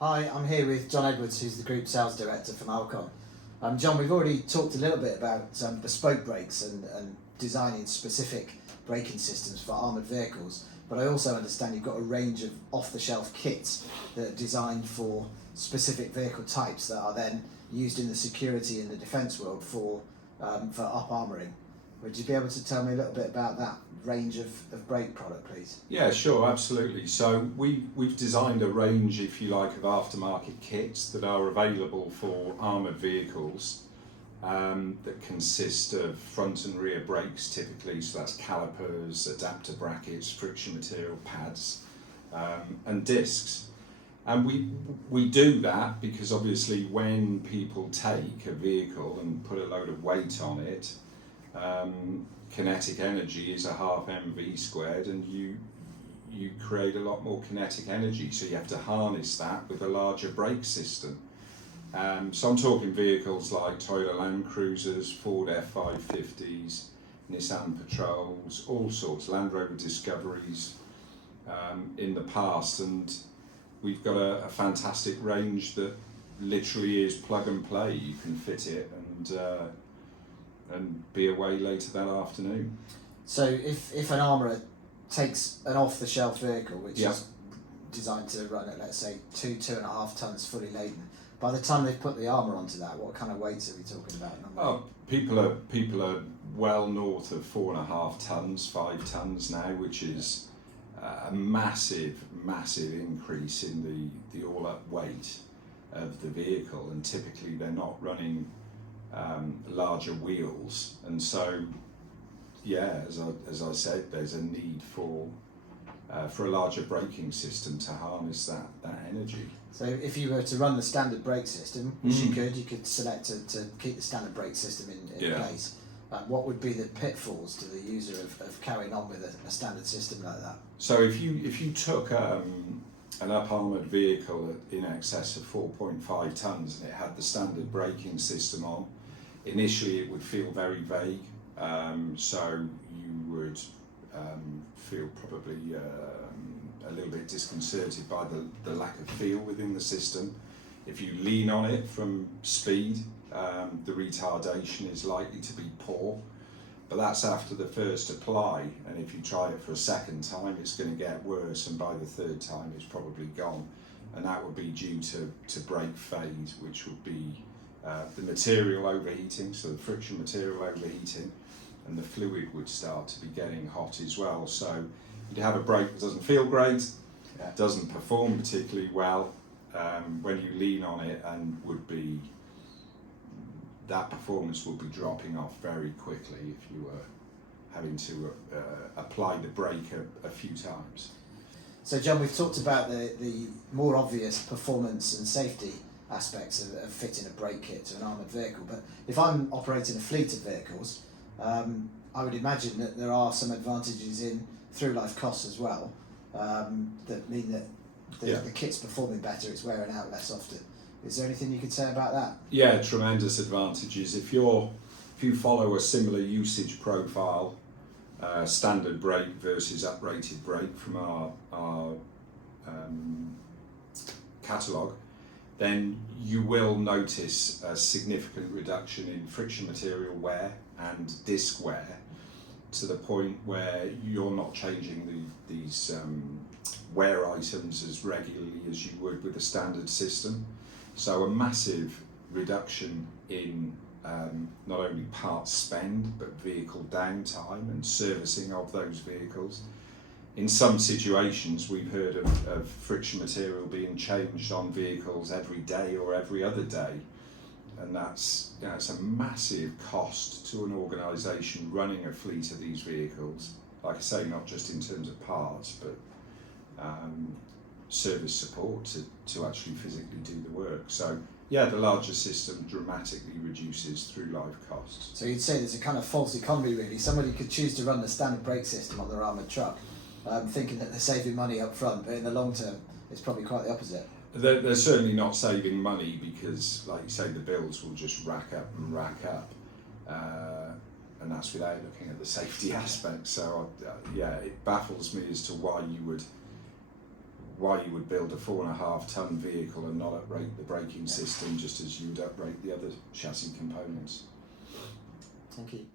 Hi, I'm here with Jon Edwards, who's the Group Sales Director from Alcon. Jon, we've already talked a little bit about bespoke brakes and designing specific braking systems for armoured vehicles, but I also understand you've got a range of off-the-shelf kits that are designed for specific vehicle types that are then used in the security and the defence world for up-armouring. Would you be able to tell me a little bit about that range of brake product, please? Yeah, sure, absolutely. So we've designed a range, if you like, of aftermarket kits that are available for armoured vehicles that consist of front and rear brakes typically, so that's calipers, adapter brackets, friction material pads, and discs. And we do that because obviously when people take a vehicle and put a load of weight on it, kinetic energy is a half mv squared, and you create a lot more kinetic energy, so you have to harness that with a larger brake system. So I'm talking vehicles like Toyota Land Cruisers, Ford F550s, Nissan Patrols, all sorts, Land Rover Discoveries in the past, and we've got a fantastic range that literally is plug and play. You can fit it and be away later that afternoon. So if an armourer takes an off-the-shelf vehicle which is designed to run at, let's say, 2.5 tons fully laden, by the time they've put the armour onto that, what kind of weights are we talking about? Oh, people are well north of 4.5 tons, 5 tons now, which is a massive increase in the all-up weight of the vehicle, and typically they're not running larger wheels, and so as I said, there's a need for a larger braking system to harness that energy. So if you were to run the standard brake system, which you could select to keep the standard brake system in place, what would be the pitfalls to the user of carrying on with a standard system like that? So if you took an up-armoured vehicle in excess of 4.5 tons and it had the standard braking system on, initially it would feel very vague, so you would feel probably a little bit disconcerted by the lack of feel within the system. If you lean on it from speed, the retardation is likely to be poor, but that's after the first apply, and if you try it for a second time it's going to get worse, and by the third time it's probably gone, and that would be due to brake fade, which would be the material overheating, so the friction material overheating, and the fluid would start to be getting hot as well. So you'd have a brake that doesn't feel great, doesn't perform particularly well when you lean on it, and that performance would be dropping off very quickly if you were having to apply the brake a few times. So Jon, we've talked about the more obvious performance and safety aspects of fitting a brake kit to an armoured vehicle, but if I'm operating a fleet of vehicles, I would imagine that there are some advantages in through-life costs as well, that mean that the kit's performing better, it's wearing out less often. Is there anything you could say about that? Yeah, tremendous advantages. If you follow a similar usage profile, standard brake versus uprated brake from our catalogue, then you will notice a significant reduction in friction material wear and disc wear, to the point where you're not changing these wear items as regularly as you would with a standard system. So a massive reduction in not only parts spend, but vehicle downtime and servicing of those vehicles. In some situations, we've heard of friction material being changed on vehicles every day or every other day, and that's it's a massive cost to an organisation running a fleet of these vehicles. Like I say, not just in terms of parts, but service support to actually physically do the work. So the larger system dramatically reduces through life costs. So you'd say there's a kind of false economy really. Somebody could choose to run the standard brake system on their armoured truck, thinking that they're saving money up front, but in the long term it's probably quite the opposite. They're certainly not saving money, because, like you say, the bills will just rack up, and that's without looking at the safety aspect. So it baffles me as to why you would why you would build a 4.5 ton vehicle and not uprate the braking system just as you would uprate the other chassis components. Thank you.